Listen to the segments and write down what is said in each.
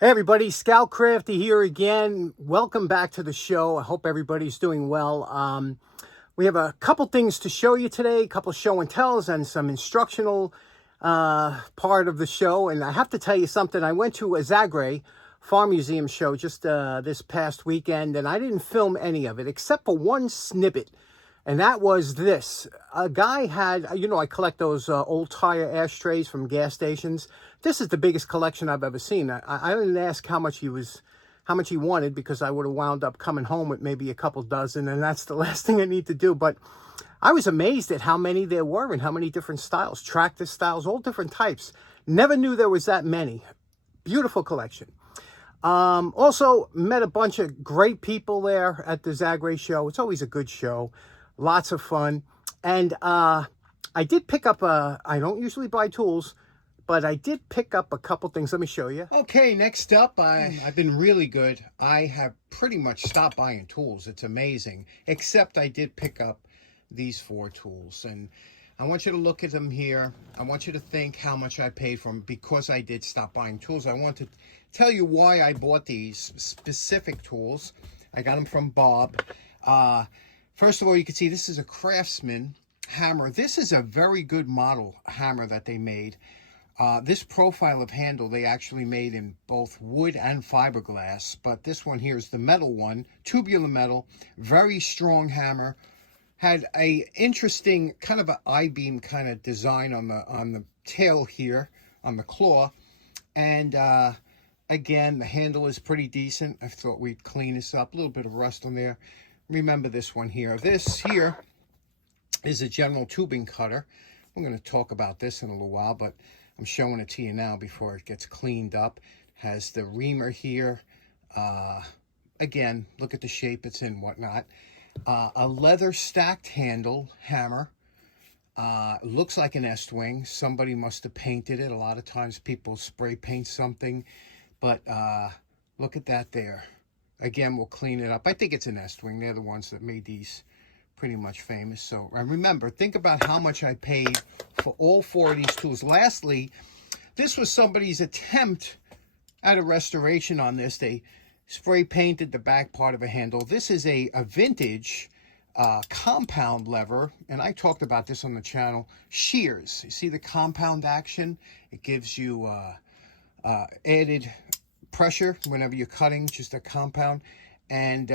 Hey everybody, Scout Crafty here again. Welcome back to the show. I hope everybody's doing well. We have a couple things to show you today, a couple show and tells and some instructional part of the show. And I have to tell you something. I went to a Zagreb Farm Museum show just this past weekend, and I didn't film any of it except for one snippet. And that was this. A guy had, I collect those old tire ashtrays from gas stations. This is the biggest collection I've ever seen. I didn't ask how much he wanted, because I would have wound up coming home with maybe a couple dozen, and that's the last thing I need to do. But I was amazed at how many there were and how many different styles, tractor styles, all different types. Never knew there was that many. Beautiful collection. Also met a bunch of great people there at the Zagreb show. It's always a good show. Lots of fun. And I did pick up I don't usually buy tools, but I did pick up a couple things. Let me show you. Okay, next up, I've been really good. I have pretty much stopped buying tools. It's amazing. Except I did pick up these 4 tools. And I want you to look at them here. I want you to think how much I paid for them, because I did stop buying tools. I want to tell you why I bought these specific tools. I got them from Bob. First of all, you can see this is a Craftsman hammer. This is a very good model hammer that they made. This profile of handle they actually made in both wood and fiberglass, but this one here is the metal one, tubular metal, very strong hammer. Had a interesting kind of an I-beam kind of design on the tail here, on the claw. And again, the handle is pretty decent. I thought we'd clean this up. A little bit of rust on there. Remember this one here. This here is a general tubing cutter. I'm going to talk about this in a little while, but I'm showing it to you now before it gets cleaned up. Has the reamer here. Again, look at the shape it's in, whatnot. A leather stacked handle hammer. Looks like an S-wing. Somebody must have painted it. A lot of times people spray paint something, but look at that there. Again, we'll clean it up. I think it's an S-wing. They're the ones that made these pretty much famous. So remember, think about how much I paid for all 4 of these tools. Lastly, this was somebody's attempt at a restoration on this. They spray painted the back part of a handle. This is a vintage compound lever, and I talked about this on the channel. Shears. You see the compound action? It gives you added pressure whenever you're cutting, just a compound. And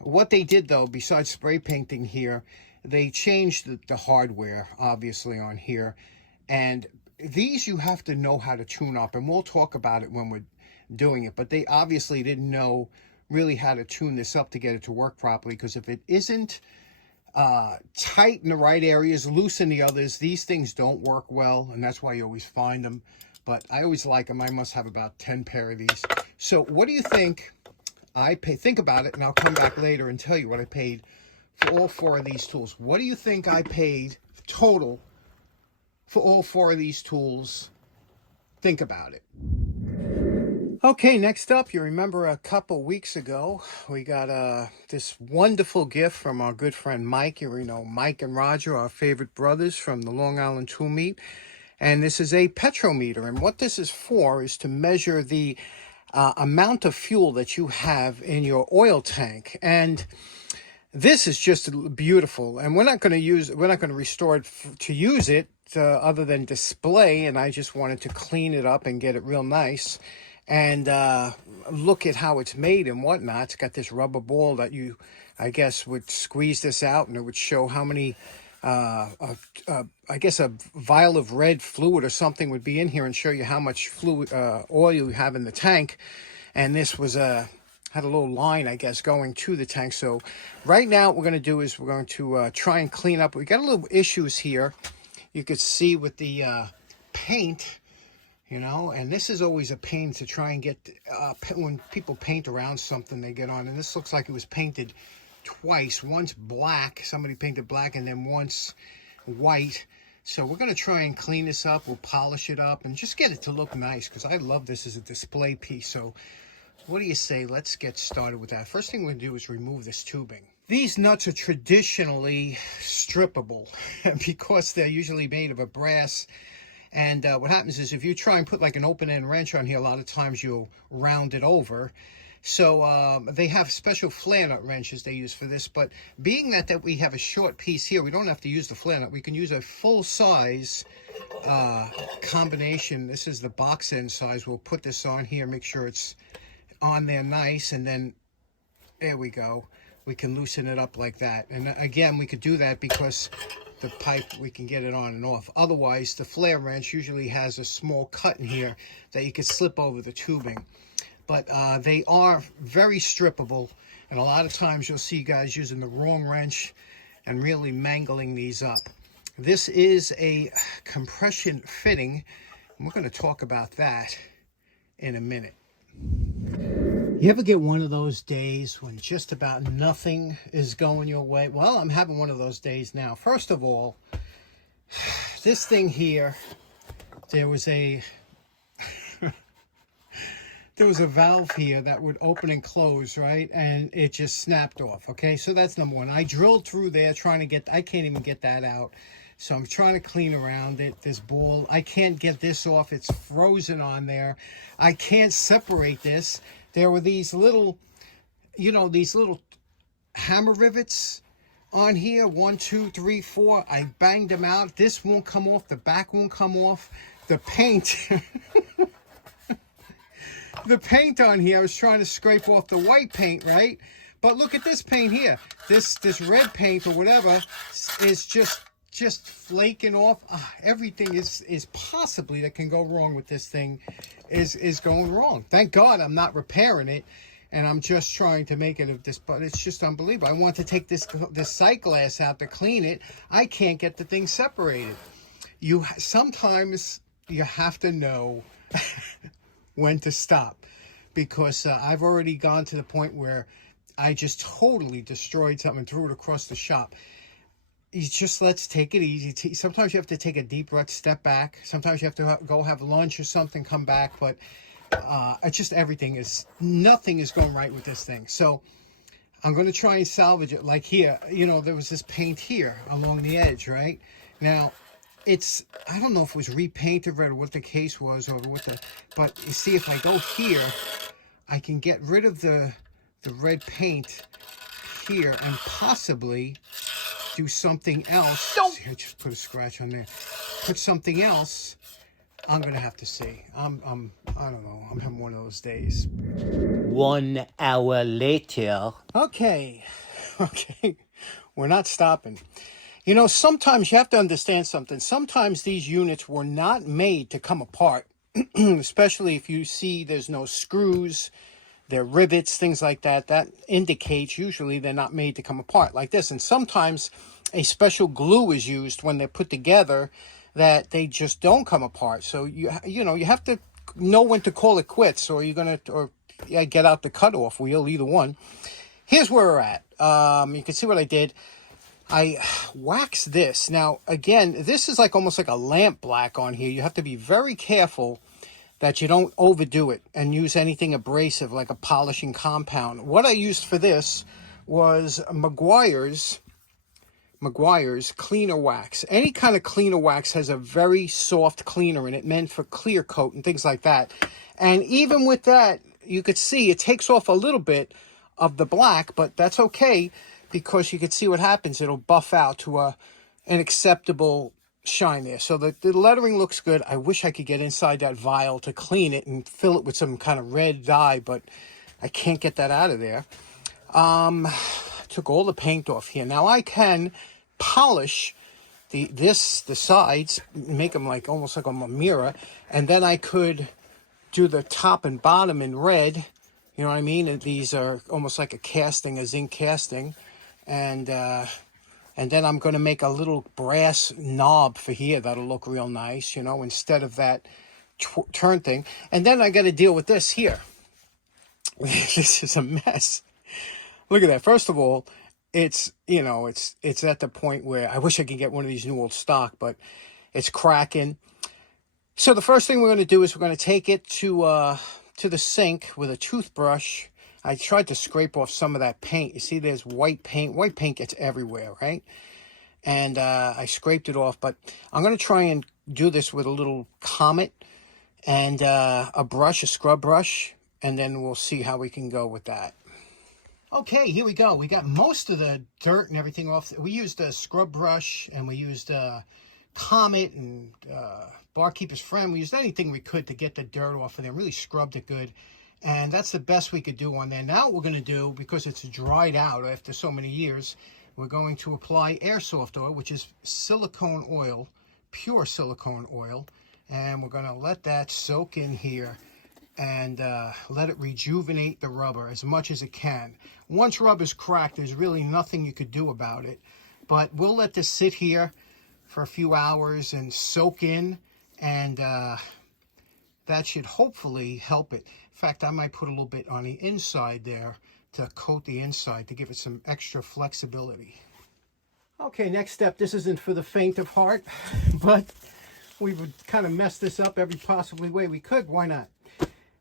what they did, though, besides spray painting here, they changed the hardware, obviously, on here. And these you have to know how to tune up, and we'll talk about it when we're doing it. But they obviously didn't know really how to tune this up to get it to work properly, because if it isn't tight in the right areas, loose in the others, these things don't work well, and that's why you always find them. But I always like them. I must have about 10 pair of these. So what do you think I pay? Think about it, and I'll come back later and tell you what I paid for all 4 of these tools. What do you think I paid total for all 4 of these tools? Think about it. Okay, next up, you remember a couple weeks ago, we got this wonderful gift from our good friend Mike. You know, Mike and Roger, our favorite brothers from the Long Island Tool Meet. And this is a PetroMeter. And what this is for is to measure the amount of fuel that you have in your oil tank. And this is just beautiful. And we're not going to restore it to use it other than display. And I just wanted to clean it up and get it real nice. And look at how it's made and whatnot. It's got this rubber ball that you, I guess, would squeeze this out, and it would show how many, I guess a vial of red fluid or something would be in here and show you how much fluid, oil you have in the tank. And this was had a little line, I guess, going to the tank. So right now what we're going to do is we're going to try and clean up. We got a little issues here. You could see with the paint. You know, and this is always a pain to try and get, when people paint around something they get on. And this looks like it was painted twice. Once black, somebody painted black, and then once white. So we're going to try and clean this up. We'll polish it up and just get it to look nice, because I love this as a display piece. So what do you say? Let's get started with that. First thing we're going to do is remove this tubing. These nuts are traditionally strippable because they're usually made of a brass And what happens is if you try and put like an open end wrench on here, a lot of times you'll round it over. So they have special flare nut wrenches they use for this. But being that we have a short piece here, we don't have to use the flare nut. We can use a full size combination. This is the box end size. We'll put this on here, make sure it's on there nice, and then there we go. We can loosen it up like that. And again, we could do that because the pipe, we can get it on and off. Otherwise, the flare wrench usually has a small cut in here that you could slip over the tubing. But they are very strippable, and a lot of times you'll see guys using the wrong wrench and really mangling these up. This is a compression fitting, and we're going to talk about that in a minute. You ever get one of those days when just about nothing is going your way? Well, I'm having one of those days now. First of all, this thing here, there was a valve here that would open and close, right? And it just snapped off, okay? So that's number one. I drilled through there trying to get, I can't even get that out. So I'm trying to clean around it, this ball. I can't get this off. It's frozen on there. I can't separate this. There were these little, you know, these little hammer rivets on here. 1, 2, 3, 4. I banged them out. This won't come off. The back won't come off. The paint, the paint on here, I was trying to scrape off the white paint, right? But look at this paint here. This red paint or whatever is just flaking off. Everything is possibly that can go wrong with this thing is going wrong. Thank God I'm not repairing it, and I'm just trying to make it of this, but it's just unbelievable. I want to take this sight glass out to clean it. I can't get the thing separated. Sometimes you have to know when to stop, because I've already gone to the point where I just totally destroyed something and threw it across the shop. Let's take it easy. Sometimes you have to take a deep breath, step back. Sometimes you have to go have lunch or something, come back. But just nothing is going right with this thing. So I'm going to try and salvage it. Like here, you know, there was this paint here along the edge, right? Now, I don't know if it was repainted red or what the case was, but you see, if I go here, I can get rid of the red paint here and possibly do something else. Here, just put a scratch on there. Put something else. I'm gonna have to see. I don't know. I'm having one of those days. 1 hour later. Okay. We're not stopping. You know, sometimes you have to understand something. Sometimes these units were not made to come apart, especially if you see there's no screws, they're rivets, things like that. That indicates usually they're not made to come apart like this. And sometimes a special glue is used when they're put together that they just don't come apart. So you have to know when to call it quits, or get out the cutoff wheel, either one. Here's where we're at. You can see what I did. I waxed this. Now, again, this is almost like a lamp black on here. You have to be very careful that you don't overdo it and use anything abrasive like a polishing compound. What I used for this was Meguiar's cleaner wax. Any kind of cleaner wax has a very soft cleaner in it, meant for clear coat and things like that. And even with that, you could see it takes off a little bit of the black, but that's okay, because you can see what happens. It'll buff out to an acceptable shine there. So the lettering looks good. I wish I could get inside that vial to clean it and fill it with some kind of red dye, but I can't get that out of there. Took all the paint off here. Now I can polish the sides, make them almost like a mirror, and then I could do the top and bottom in red. You know what I mean? And these are almost like a zinc casting. And then I'm going to make a little brass knob for here that'll look real nice, you know, instead of that turn thing. And then I got to deal with this here. This is a mess. Look at that. First of all, it's at the point where I wish I could get one of these new old stock, but it's cracking. So the first thing we're going to do is we're going to take it to the sink with a toothbrush. I tried to scrape off some of that paint. You see there's white paint. White paint gets everywhere, right? and I scraped it off. But I'm going to try and do this with a little Comet and a brush, a scrub brush, and then we'll see how we can go with that. Okay, here we go. We got most of the dirt and everything off. We used a scrub brush, and we used Comet and Barkeeper's Friend. We used anything we could to get the dirt off of there. Really scrubbed it good. And that's the best we could do on there. Now what we're going to do, because it's dried out after so many years, we're going to apply airsoft oil, which is silicone oil, pure silicone oil. And we're going to let that soak in here and let it rejuvenate the rubber as much as it can. Once rubber's cracked, there's really nothing you could do about it. But we'll let this sit here for a few hours and soak in, and that should hopefully help it. In fact, I might put a little bit on the inside there to coat the inside to give it some extra flexibility. Okay, next step. This isn't for the faint of heart, but we would kind of mess this up every possible way we could. Why not?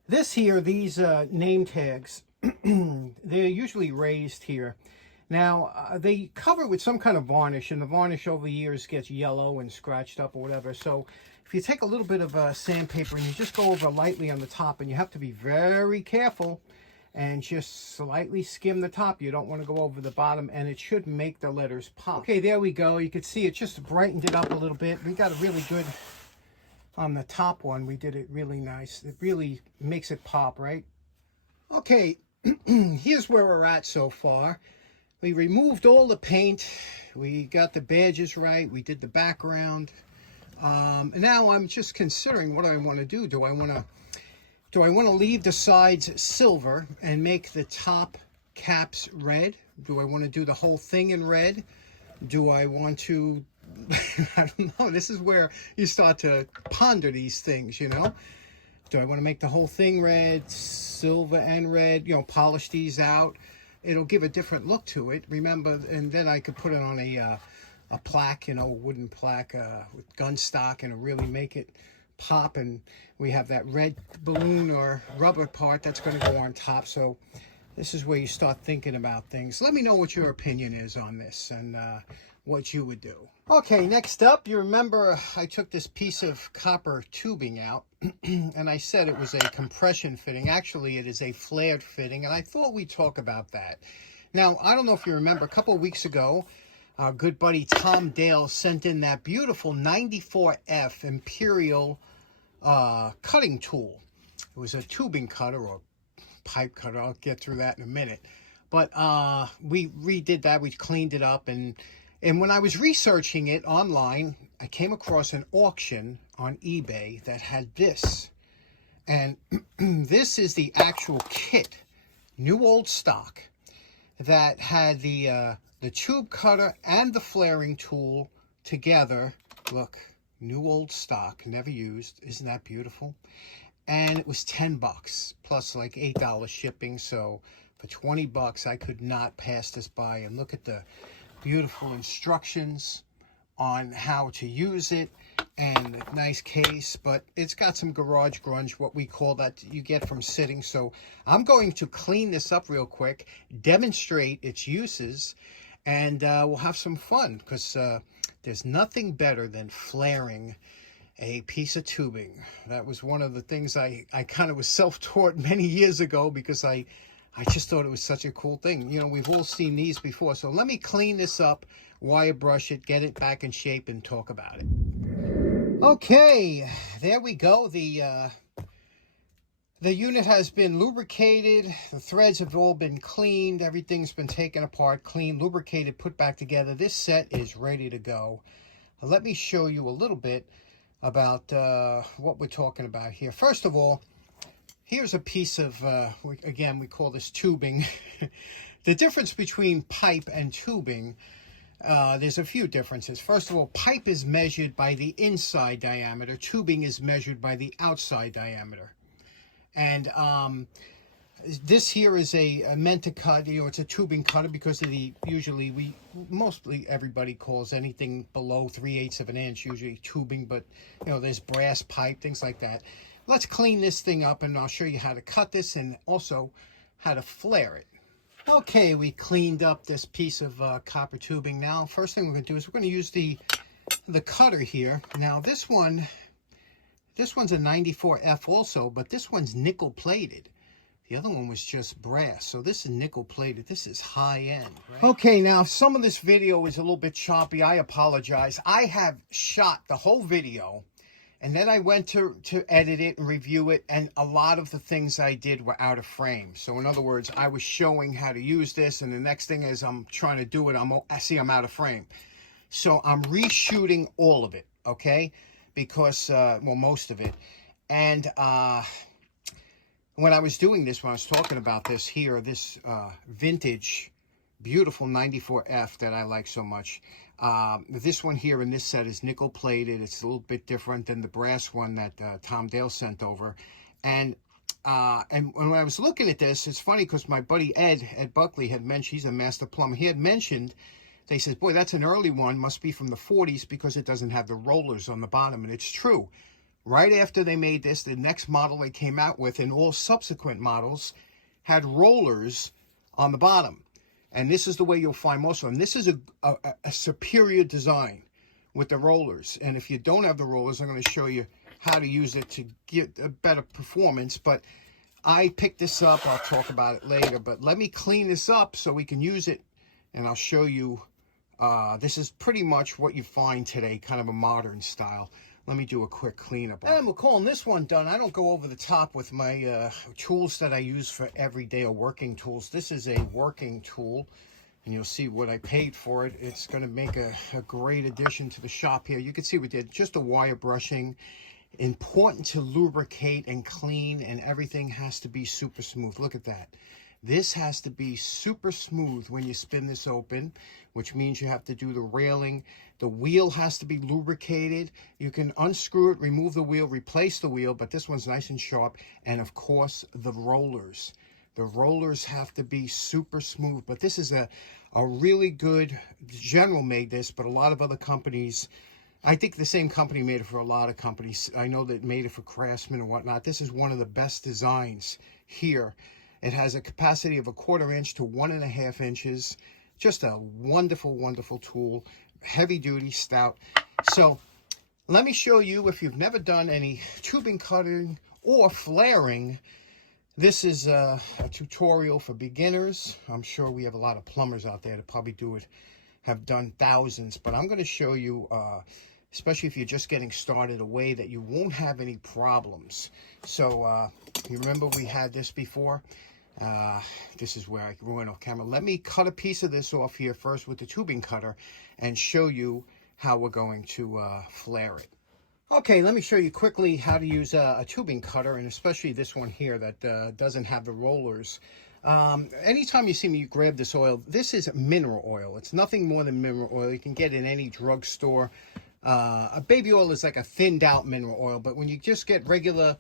This here, these name tags, they're usually raised here. Now, they cover with some kind of varnish, and the varnish over the years gets yellow and scratched up or whatever. So if you take a little bit of sandpaper and you just go over lightly on the top, and you have to be very careful and just slightly skim the top. You don't want to go over the bottom, and it should make the letters pop. Okay, there we go. You can see it just brightened it up a little bit. We got a really good, on the top one, we did it really nice. It really makes it pop, right? Okay, here's where we're at so far. We removed all the paint. We got the badges right. We did the background. Now I'm just considering what I want to do. Do I want to leave the sides silver and make the top caps red? Do I want to do the whole thing in red? Do I want to, I don't know. This is where you start to ponder these things, you know. Do I want to make the whole thing red, silver and red, you know, polish these out? It'll give a different look to it. Remember, and then I could put it on a plaque, you know, a wooden plaque with gun stock, and it'll really make it pop. And we have that red balloon or rubber part that's going to go on top. So this is where you start thinking about things. Let me know what your opinion is on this and what you would do. Okay, next up, you remember I took this piece of copper tubing out and I said it was a compression fitting. Actually, it is a flared fitting, and I thought we'd talk about that. Now, I don't know if you remember, a couple of weeks ago, our good buddy Tom Dale sent in that beautiful 94F Imperial cutting tool. It was a tubing cutter or pipe cutter. I'll get through that in a minute. But we redid that. We cleaned it up, and when I was researching it online, I came across an auction on eBay that had this. And this is the actual kit, new old stock, that had the tube cutter and the flaring tool together. Look, new old stock, never used. Isn't that beautiful? And it was $10 plus like $8 shipping. So for $20, I could not pass this by. And look at the beautiful instructions on how to use it, and a nice case, but it's got some garage grunge, what we call that you get from sitting. So I'm going to clean this up real quick, demonstrate its uses, and we'll have some fun, because there's nothing better than flaring a piece of tubing. That was one of the things I kind of was self-taught many years ago, because I just thought it was such a cool thing. You know, we've all seen these before. So let me clean this up, wire brush it, get it back in shape, and talk about it. Okay, there we go. The unit has been lubricated. The threads have all been cleaned. Everything's been taken apart, cleaned, lubricated, put back together. This set is ready to go. Let me show you a little bit about what we're talking about here. First of all, here's a piece of, again, we call this tubing. The difference between pipe and tubing, there's a few differences. First of all, pipe is measured by the inside diameter. Tubing is measured by the outside diameter. And this here is meant to cut, you know, it's a tubing cutter because of the, mostly everybody calls anything below 3/8 of an inch usually tubing, but, you know, there's brass pipe, things like that. Let's clean this thing up, and I'll show you how to cut this and also how to flare it. Okay, we cleaned up this piece of copper tubing. Now, first thing we're going to do is we're going to use the cutter here. Now, this one's a 94F also, but this one's nickel plated. The other one was just brass, so this is nickel plated. This is high end, right? Okay, now some of this video is a little bit choppy. I apologize. I have shot the whole video, and then I went to edit it and review it, and a lot of the things I did were out of frame. So in other words, I was showing how to use this, and the next thing is I'm trying to do it, I see I'm out of frame. So I'm reshooting all of it, okay? Because, well, most of it. And when I was doing this, when I was talking about this here, this vintage, beautiful 94F that I like so much. This one here in this set is nickel plated. It's a little bit different than the brass one that Tom Dale sent over. And when I was looking at this, it's funny because my buddy Ed Buckley had mentioned, he's a master plumber. He had mentioned, they said, boy, that's an early one, must be from the 40s because it doesn't have the rollers on the bottom. And it's true. Right after they made this, the next model they came out with, and all subsequent models, had rollers on the bottom. And this is the way you'll find most of them. This is a superior design with the rollers. And if you don't have the rollers, I'm going to show you how to use it to get a better performance. But I picked this up. I'll talk about it later. But let me clean this up so we can use it. And I'll show you. This is pretty much what you find today, kind of a modern style. Let me do a quick cleanup. And we're calling this one done. I don't go over the top with my tools that I use for everyday or working tools. This is a working tool, and you'll see what I paid for it. It's going to make a great addition to the shop here. You can see we did just a wire brushing. Important to lubricate and clean, and everything has to be super smooth. Look at that. This has to be super smooth when you spin this open, which means you have to do the railing. The wheel has to be lubricated. You can unscrew it, remove the wheel, replace the wheel, but this one's nice and sharp. And of course, the rollers. The rollers have to be super smooth, but this is a really good, General made this, but a lot of other companies, I think the same company made it for a lot of companies. I know that made it for Craftsman and whatnot. This is one of the best designs here. It has a capacity of 1/4 inch to 1.5 inches. Just a wonderful, wonderful tool. Heavy duty, stout. So let me show you, if you've never done any tubing cutting or flaring, this is a tutorial for beginners. I'm sure we have a lot of plumbers out there that probably do it, have done thousands, but I'm going to show you, especially if you're just getting started, a way that you won't have any problems. So you remember we had this before? This is where I ruin off camera. Let me cut a piece of this off here first with the tubing cutter and show you how we're going to flare it. Okay, let me show you quickly how to use a tubing cutter, and especially this one here that doesn't have the rollers. Anytime you see me grab this oil, this is mineral oil. It's nothing more than mineral oil. You can get it in any drugstore. A baby oil is like a thinned out mineral oil, but when you just get regular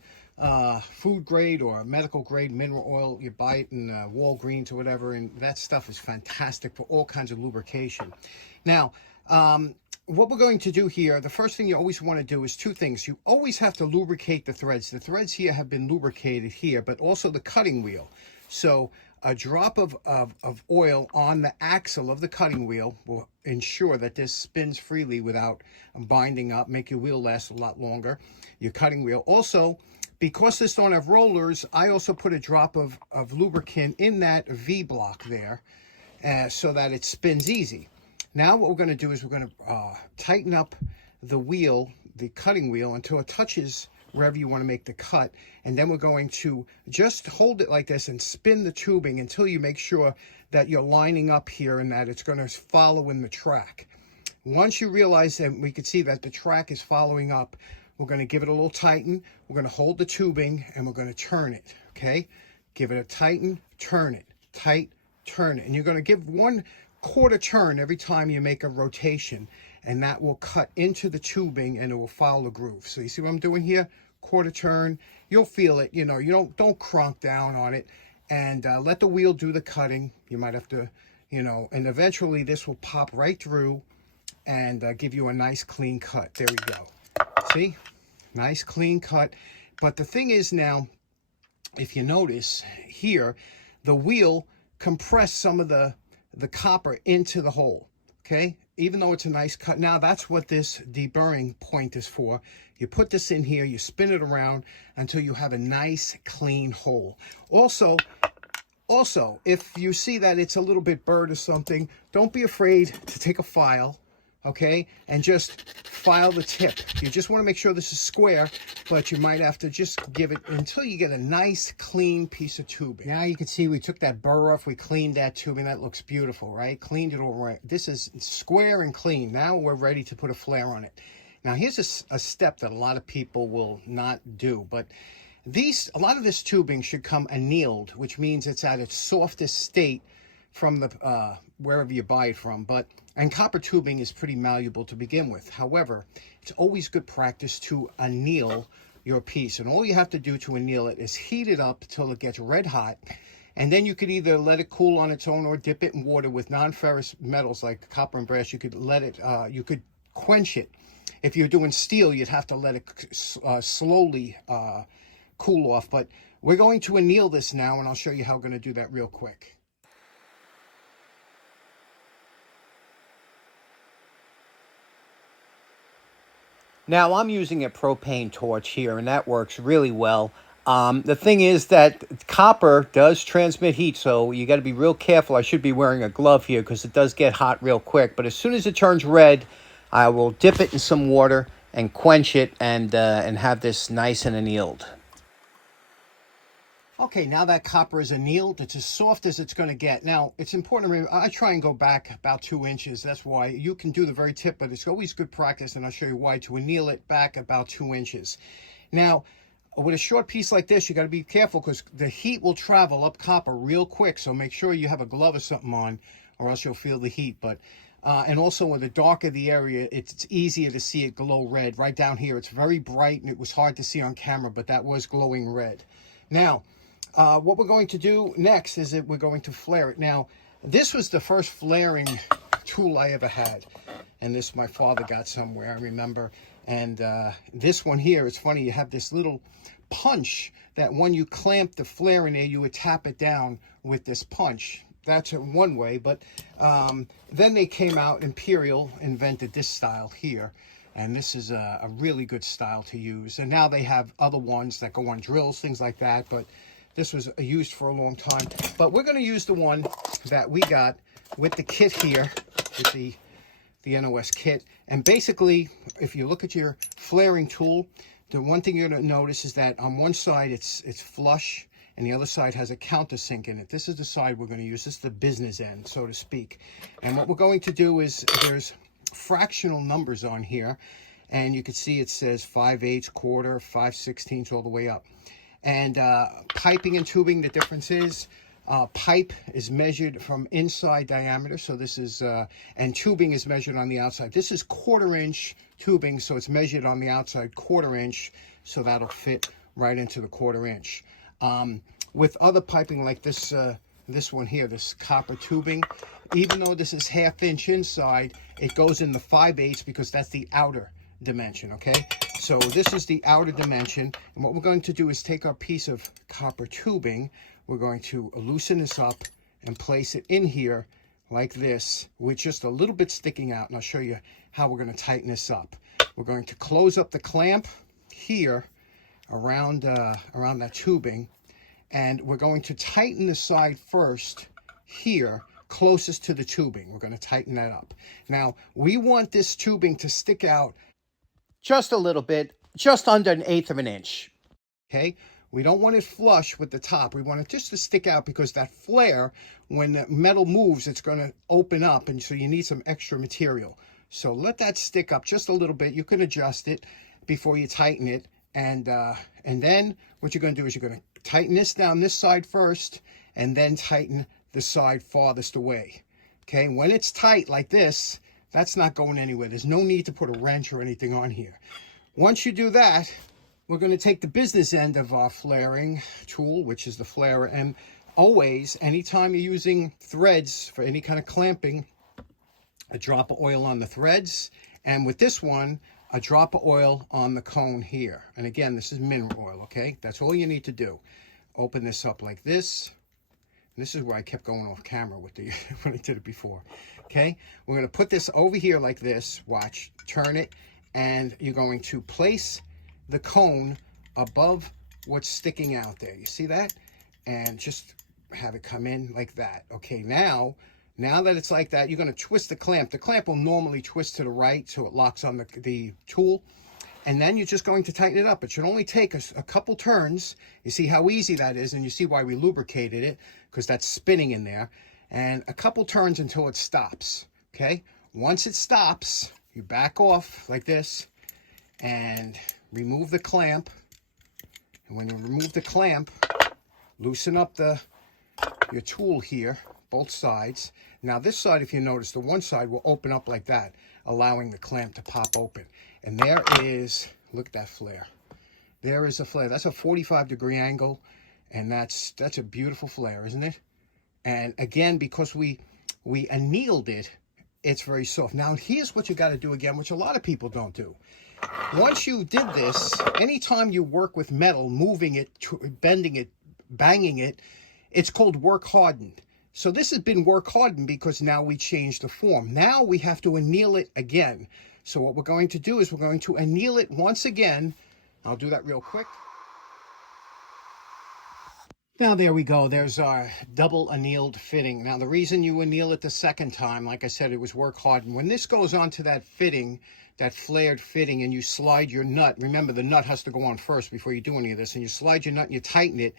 food grade or medical grade mineral oil, you buy it in Walgreens or whatever, and that stuff is fantastic for all kinds of lubrication. Now, what we're going to do here, the first thing you always want to do is two things. You always have to lubricate the threads. The threads here have been lubricated here, but also the cutting wheel. So a drop of oil on the axle of the cutting wheel will ensure that this spins freely without binding up, make your wheel last a lot longer, your cutting wheel. Also, because this don't have rollers, I also put a drop of lubricant in that V block there so that it spins easy. Now what we're going to do is we're going to tighten up the wheel, the cutting wheel, until it touches wherever you want to make the cut. And then we're going to just hold it like this and spin the tubing until you make sure that you're lining up here and that it's going to follow in the track. Once you realize that we can see that the track is following up, we're going to give it a little tighten. We're going to hold the tubing and we're going to turn it, okay? Give it a tighten, turn it, tight, turn it. And you're going to give 1/4 turn every time you make a rotation, and that will cut into the tubing and it will follow the groove. So you see what I'm doing here? 1/4 turn. You'll feel it, you know, you don't cronk down on it, and let the wheel do the cutting. You might have to, you know, and eventually this will pop right through and give you a nice clean cut. There we go. See? Nice clean cut. But the thing is now, if you notice here, the wheel compress some of the copper into the hole, okay? Even though it's a nice cut. Now, that's what this deburring point is for. You put this in here, you spin it around until you have a nice, clean hole. Also, if you see that it's a little bit burred or something, don't be afraid to take a file, okay, and just file the tip. You just want to make sure this is square, but you might have to just give it until you get a nice clean piece of tubing. Now you can see we took that burr off, we cleaned that tubing. That looks beautiful, right? Cleaned it all right. This is square and clean. Now we're ready to put a flare on it. Now here's a step that a lot of people will not do, but a lot of this tubing should come annealed, which means it's at its softest state from the wherever you buy it from. And copper tubing is pretty malleable to begin with. However, it's always good practice to anneal your piece, and all you have to do to anneal it is heat it up till it gets red hot, and then you could either let it cool on its own or dip it in water with non-ferrous metals like copper and brass. You could let it, you could quench it. If you're doing steel, you'd have to let it slowly cool off. But we're going to anneal this now, and I'll show you how we're going to do that real quick. Now I'm using a propane torch here, and that works really well. The thing is that copper does transmit heat, so you got to be real careful. I should be wearing a glove here because it does get hot real quick. But as soon as it turns red, I will dip it in some water and quench it and have this nice and annealed. Okay, now that copper is annealed, it's as soft as it's going to get. Now, it's important to remember, I try and go back about 2 inches. That's why you can do the very tip, but it's always good practice, and I'll show you why, to anneal it back about 2 inches. Now, with a short piece like this, you got to be careful because the heat will travel up copper real quick, so make sure you have a glove or something on, or else you'll feel the heat. But and also, when the darker the area, it's easier to see it glow red. Right down here, it's very bright, and it was hard to see on camera, but that was glowing red. Now, what we're going to do next is that we're going to flare it. Now, this was the first flaring tool I ever had, and this my father got somewhere, I remember. And this one here, it's funny, you have this little punch that when you clamp the flare in there, you would tap it down with this punch. That's one way, but then they came out, Imperial invented this style here. And this is a really good style to use. And now they have other ones that go on drills, things like that, but this was used for a long time. But we're going to use the one that we got with the kit here, with the NOS kit. And basically, if you look at your flaring tool, the one thing you're going to notice is that on one side it's flush, and the other side has a countersink in it. This is the side we're going to use. This is the business end, so to speak. And what we're going to do is, there's fractional numbers on here, and you can see it says 5/8, quarter, 5/16, all the way up. And piping and tubing, the difference is pipe is measured from inside diameter, so this is and tubing is measured on the outside. This is 1/4 inch tubing, so it's measured on the outside 1/4 inch, so that'll fit right into the 1/4 inch. With other piping like this this one here, this copper tubing, even though this is 1/2 inch inside, it goes in the 5/8 because that's the outer dimension, okay? So this is the outer dimension, and what we're going to do is take our piece of copper tubing, we're going to loosen this up and place it in here like this, with just a little bit sticking out, and I'll show you how we're going to tighten this up. We're going to close up the clamp here around that tubing, and we're going to tighten the side first here, closest to the tubing. We're going to tighten that up. Now, we want this tubing to stick out Just a little bit, just under 1/8 of an inch. Okay, we don't want it flush with the top. We want it just to stick out, because that flare, when the metal moves, it's going to open up, and so you need some extra material. So let that stick up just a little bit. You can adjust it before you tighten it, and then what you're going to do is you're going to tighten this down this side first, and then tighten the side farthest away. Okay, when it's tight like this, that's not going anywhere. There's no need to put a wrench or anything on here. Once you do that, we're going to take the business end of our flaring tool, which is the flare, and always, anytime you're using threads for any kind of clamping, a drop of oil on the threads, and with this one, a drop of oil on the cone here. And again, this is mineral oil, okay? That's all you need to do. Open this up like this, This is where I kept going off camera with the when I did it before. Okay, we're going to put this over here like this. Watch, turn it, and you're going to place the cone above what's sticking out there. You see that? And just have it come in like that. Okay, now that it's like that, you're going to twist the clamp. The clamp will normally twist to the right so it locks on the tool. And then you're just going to tighten it up. It should only take a couple turns. You see how easy that is, and you see why we lubricated it, because that's spinning in there. And a couple turns until it stops, okay? Once it stops, you back off like this and remove the clamp. And when you remove the clamp, loosen up your tool here, both sides. Now this side, if you notice, the one side will open up like that, allowing the clamp to pop open. And there is, look at that flare. There is a flare. That's a 45-degree angle, and that's a beautiful flare, isn't it? And again, because we annealed it, it's very soft. Now here's what you got to do again, which a lot of people don't do. Once you did this, anytime you work with metal, moving it, bending it, banging it, it's called work hardened. So this has been work hardened because now we changed the form. Now we have to anneal it again. So what we're going to do is we're going to anneal it once again. I'll do that real quick. Now there we go. There's our double annealed fitting. Now the reason you anneal it the second time, like I said, it was work hardened. When this goes onto that fitting, that flared fitting, and you slide your nut, remember the nut has to go on first before you do any of this, and you slide your nut and you tighten it,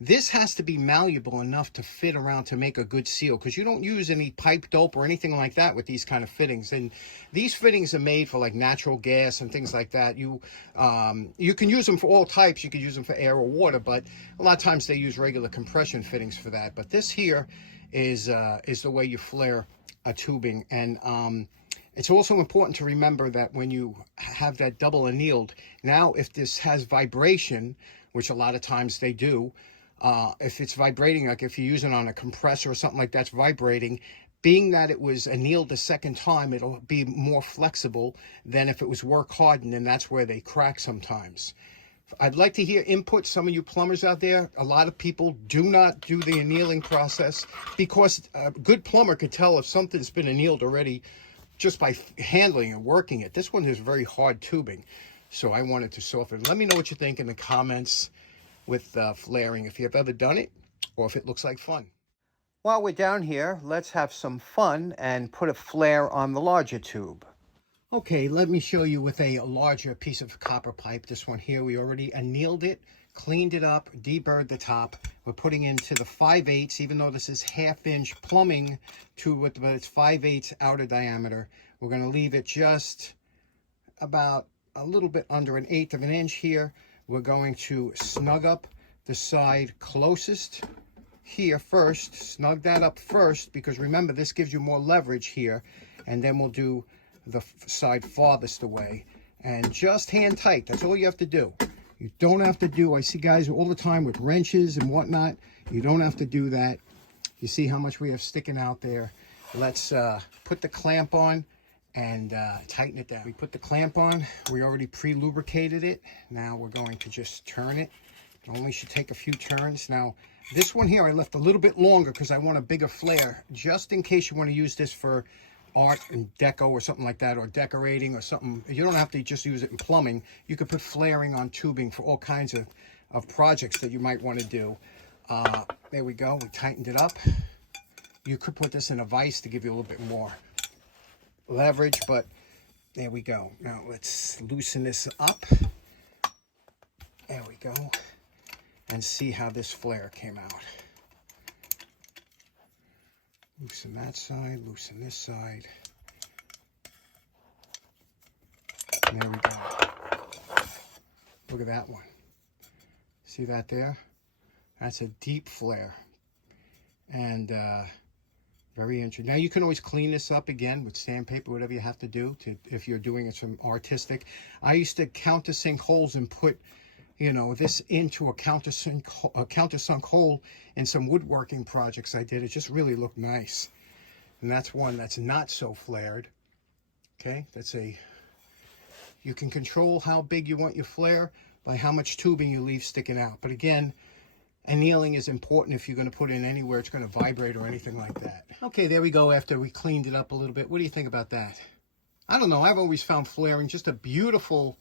this has to be malleable enough to fit around to make a good seal, because you don't use any pipe dope or anything like that with these kind of fittings. And these fittings are made for like natural gas and things like that. You can use them for all types. You can use them for air or water, but a lot of times they use regular compression fittings for that. But this here is the way you flare a tubing. And it's also important to remember that when you have that double annealed, now if this has vibration, which a lot of times they do, if it's vibrating, like if you use it on a compressor or something like that's vibrating, being that it was annealed the second time, it'll be more flexible than if it was work hardened, and that's where they crack sometimes. I'd like to hear input, some of you plumbers out there. A lot of people do not do the annealing process because a good plumber could tell if something's been annealed already just by handling and working it. This one is very hard tubing, so I wanted to soften it. Let me know what you think in the comments with flaring, if you've ever done it or if it looks like fun. While we're down here, let's have some fun and put a flare on the larger tube. Okay, let me show you with a larger piece of copper pipe. This one here, we already annealed it, cleaned it up, deburred the top. We're putting into the 5/8, even though this is half-inch plumbing tube, but it's 5/8 outer diameter. We're going to leave it just about a little bit under 1/8 of an inch here. We're going to snug up the side closest here first. Snug that up first, because remember, this gives you more leverage here. And then we'll do the side farthest away. And just hand tight. That's all you have to do. You don't have to do, I see guys all the time with wrenches and whatnot. You don't have to do that. You see how much we have sticking out there. Let's put the clamp on and tighten it down. We put the clamp on. We already pre-lubricated it. Now we're going to just turn it. It only should take a few turns. Now this one here I left a little bit longer because I want a bigger flare, just in case you want to use this for art and deco or something like that, or decorating or something. You don't have to just use it in plumbing. You could put flaring on tubing for all kinds of projects that you might want to do. There we go. We tightened it up. You could put this in a vise to give you a little bit more leverage, but there we go. Now let's loosen this up. There we go. And see how this flare came out. Loosen that side, loosen this side. And there we go. Look at that one. See that there? That's a deep flare. And very interesting. Now you can always clean this up again with sandpaper, whatever you have to do if you're doing it some artistic. I used to countersink holes and put, you know, this into a countersunk hole in some woodworking projects I did. It just really looked nice. And that's one that's not so flared. Okay, you can control how big you want your flare by how much tubing you leave sticking out. But again, Annealing is important if you're going to put it anywhere it's going to vibrate or anything like that. Okay, there we go after we cleaned it up a little bit. What do you think about that? I don't know. I've always found flaring just a beautiful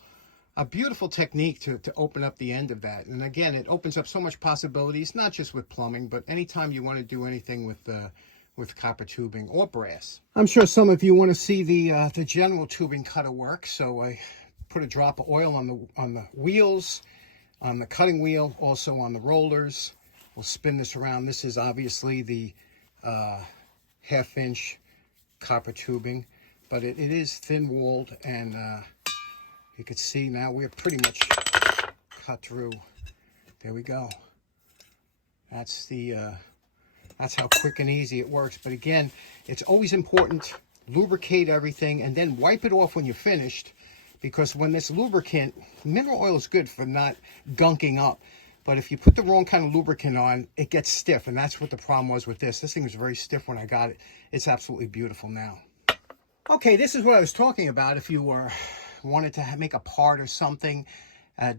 technique to open up the end of that. And again, it opens up so much possibilities, not just with plumbing, but anytime you want to do anything with copper tubing or brass. I'm sure some of you want to see the general tubing cutter work, so I put a drop of oil on the wheels, on the cutting wheel, also on the rollers. We'll spin this around. This is obviously the 1/2 inch copper tubing, but it is thin walled, and you can see now we're pretty much cut through. There we go. That's how quick and easy it works. But again, it's always important, lubricate everything and then wipe it off when you're finished, because when this lubricant, mineral oil is good for not gunking up, but if you put the wrong kind of lubricant on, it gets stiff, and that's what the problem was with this. This thing was very stiff when I got it. It's absolutely beautiful now. Okay, this is what I was talking about. If you wanted to make a part or something,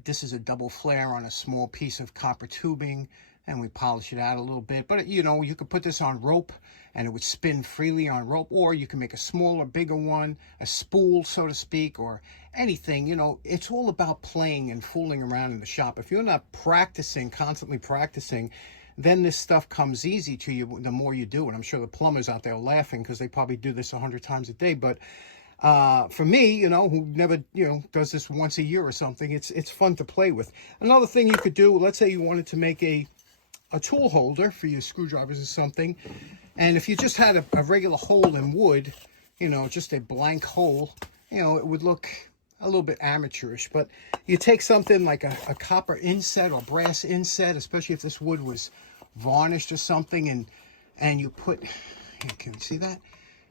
this is a double flare on a small piece of copper tubing, and we polish it out a little bit. But you know, you could put this on rope and it would spin freely on rope, or you can make a smaller, bigger one, a spool, so to speak, or anything. You know, it's all about playing and fooling around in the shop. If you're not practicing, constantly practicing, then this stuff comes easy to you the more you do it. I'm sure the plumbers out there are laughing because they probably do this 100 times a day, but for me, you know, who never, you know, does this once a year or something, it's fun to play with. Another thing you could do, let's say you wanted to make a tool holder for your screwdrivers or something, and if you just had a regular hole in wood, you know, just a blank hole, you know, it would look a little bit amateurish. But you take something like a copper inset or brass inset, especially if this wood was varnished or something, and you put, can you see that?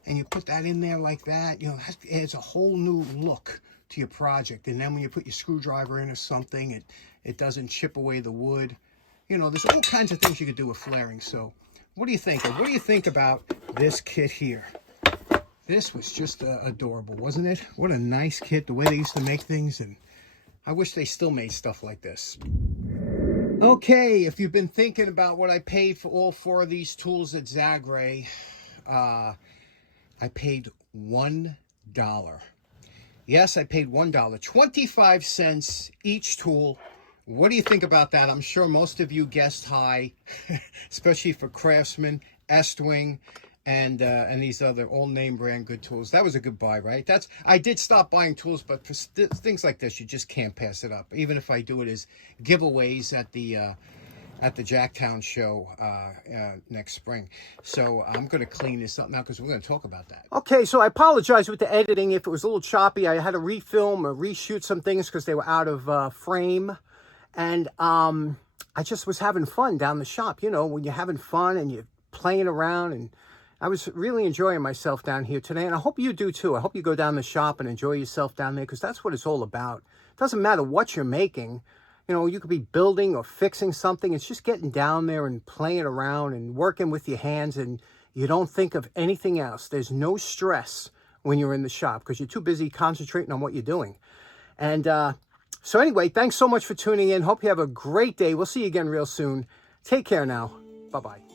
And you put that in there like that, you know, it adds a whole new look to your project. And then when you put your screwdriver in or something, it doesn't chip away the wood. You know, there's all kinds of things you could do with flaring. So what do you think? What do you think about this kit here? This was just adorable, wasn't it? What a nice kit, the way they used to make things. And I wish they still made stuff like this. Okay, if you've been thinking about what I paid for all 4 of these tools at Zagre, I paid $1. Yes, I paid $1. 25 cents each tool. What do you think about that? I'm sure most of you guessed high, especially for Craftsman, Estwing, and these other all name brand good tools. That was a good buy, right? I did stop buying tools, but for things like this, you just can't pass it up. Even if I do it as giveaways at the Jacktown show next spring. So I'm going to clean this up now because we're going to talk about that. Okay, so I apologize with the editing if it was a little choppy. I had to refilm or reshoot some things because they were out of frame. And I just was having fun down the shop. You know, when you're having fun and you're playing around, and I was really enjoying myself down here today. And I hope you do too. I hope you go down the shop and enjoy yourself down there, because that's what it's all about. It doesn't matter what you're making. You know, you could be building or fixing something. It's just getting down there and playing around and working with your hands, and you don't think of anything else. There's no stress when you're in the shop because you're too busy concentrating on what you're doing. And so anyway, thanks so much for tuning in. Hope you have a great day. We'll see you again real soon. Take care now. Bye-bye.